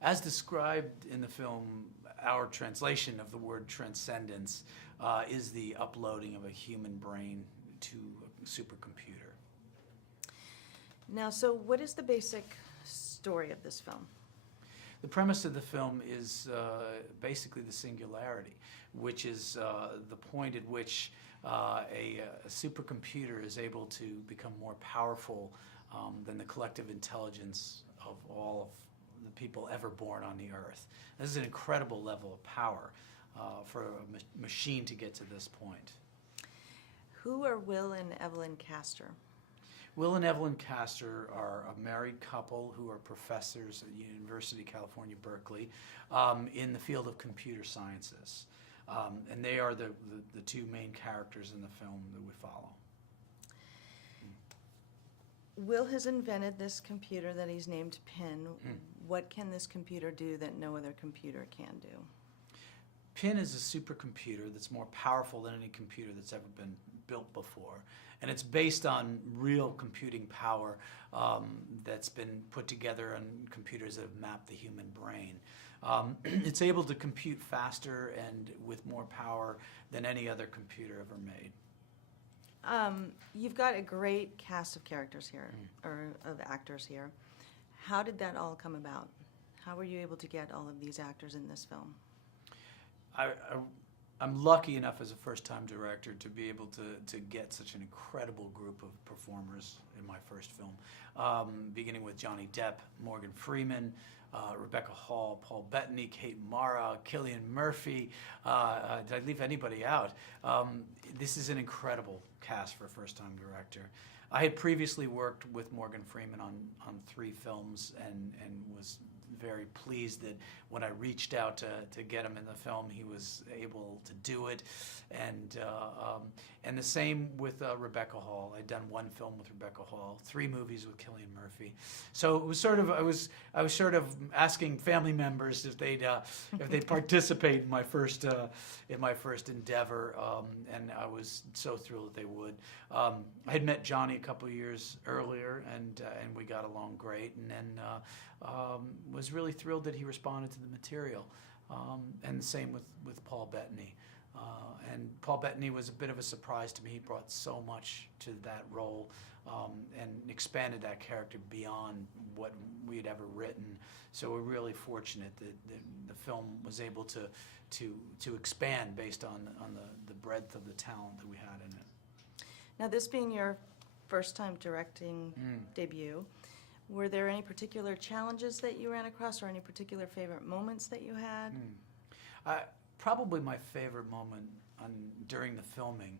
As described in the film, our translation of the word transcendence is the uploading of a human brain to a supercomputer. Now, so what is the basic story of this film? The premise of the film is basically the singularity, which is the point at which a supercomputer is able to become more powerful than the collective intelligence of all of the people ever born on the earth. This is an incredible level of power for a machine to get to this point. Who are Will and Evelyn Castor? Will and Evelyn Castor are a married couple who are professors at University of California, Berkeley, in the field of computer sciences. And they are the two main characters in the film that we follow. Will has invented this computer that he's named PIN. What can this computer do that no other computer can do? PIN is a supercomputer that's more powerful than any computer that's ever been built before. And it's based on real computing power that's been put together on computers that have mapped the human brain. It's able to compute faster and with more power than any other computer ever made. You've got a great cast of characters here, or of actors here. How did that all come about? How were you able to get all of these actors in this film? I'm lucky enough as a first-time director to be able to get such an incredible group of performers in my first film, beginning with Johnny Depp, Morgan Freeman, Rebecca Hall, Paul Bettany, Kate Mara, Cillian Murphy. Did I leave anybody out? This is an incredible cast for a first-time director. I had previously worked with Morgan Freeman on 3 films and was very pleased that when I reached out to get him in the film, he was able to do it. And the same with Rebecca Hall. I'd done 1 film with Rebecca Hall, 3 movies with Cillian Murphy. So it was sort of I was sort of asking family members if they'd participate in my first endeavor, and I was so thrilled that they would. I had met Johnny a couple of years earlier, and we got along great, and then was really thrilled that he responded to the material. And the same with Paul Bettany. And Paul Bettany was a bit of a surprise to me. He brought so much to that role and expanded that character beyond what we had ever written. So we're really fortunate that the film was able to expand based on the breadth of the talent that we had in it. Now, this being your first time directing debut, were there any particular challenges that you ran across, or any particular favorite moments that you had? Probably my favorite moment during the filming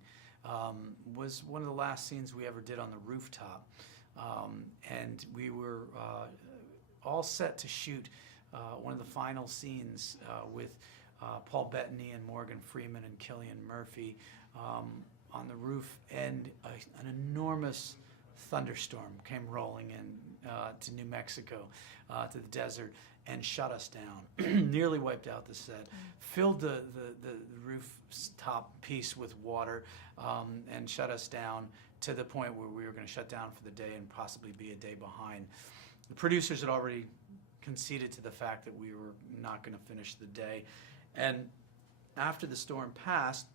was one of the last scenes we ever did on the rooftop. And we were all set to shoot one of the final scenes with Paul Bettany and Morgan Freeman and Cillian Murphy on the roof, and an enormous thunderstorm came rolling in to New Mexico, to the desert, and shut us down. Nearly wiped out the set, filled the rooftop piece with water, and shut us down to the point where we were going to shut down for the day and possibly be a day behind. The producers had already conceded to the fact that we were not going to finish the day. And after the storm passed,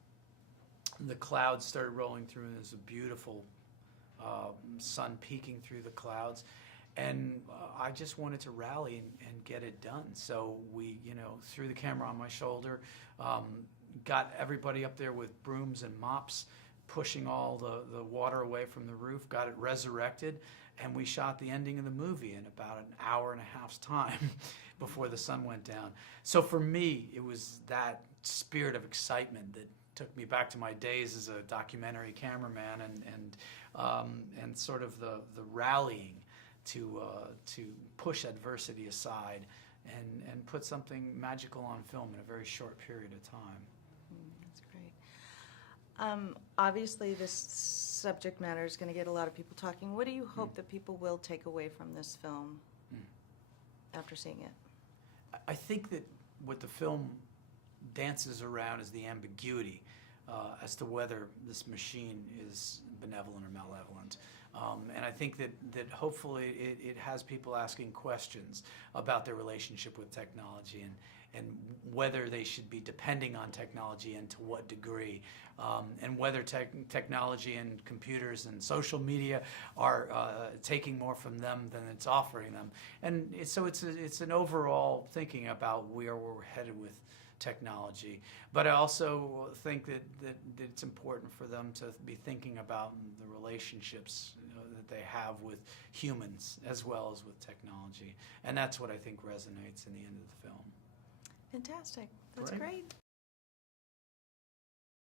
the clouds started rolling through, and there's a beautiful sun peeking through the clouds. And I just wanted to rally and get it done. So we, threw the camera on my shoulder, got everybody up there with brooms and mops, pushing all the water away from the roof, got it resurrected, and we shot the ending of the movie in about an hour and a half's time before the sun went down. So for me, it was that spirit of excitement that took me back to my days as a documentary cameraman, and sort of the rallying to push adversity aside and put something magical on film in a very short period of time. That's great. Obviously, this subject matter is going to get a lot of people talking. What do you hope that people will take away from this film after seeing it? I think that what the film dances around is the ambiguity as to whether this machine is benevolent or malevolent. And I think that hopefully it has people asking questions about their relationship with technology and whether they should be depending on technology and to what degree, and whether technology and computers and social media are taking more from them than it's offering them. And so it's an overall thinking about where we're headed with technology. But I also think that it's important for them to be thinking about the relationships that they have with humans as well as with technology. And that's what I think resonates in the end of the film. Fantastic. That's Great. great.